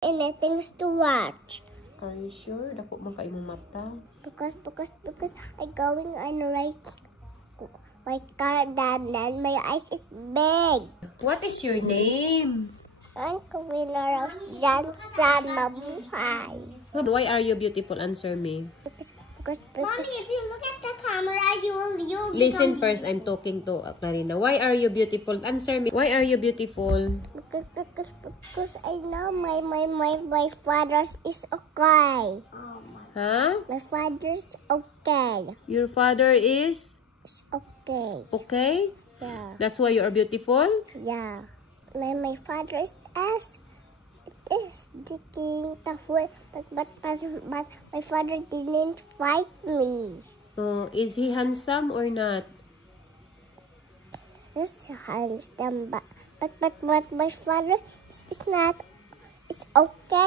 Anything to watch. Are you sure? Dako man ka imong mata. Because I going on right my car and my eyes is big. What is your name? I'm Kawina Rose Johnson Mabuhay. Why are you beautiful? Answer me. Because Mommy, if you look at the camera, you'll Listen first, I'm talking to Clarina. Why are you beautiful? Answer me. Why are you beautiful? Because I know my father's is okay. Huh? My father's okay. Your father is Okay. okay? Yeah. That's why you are beautiful? Yeah. My father's is digging the wood, but my father didn't fight me. Is he handsome or not? He's handsome, but my father is not. It's okay.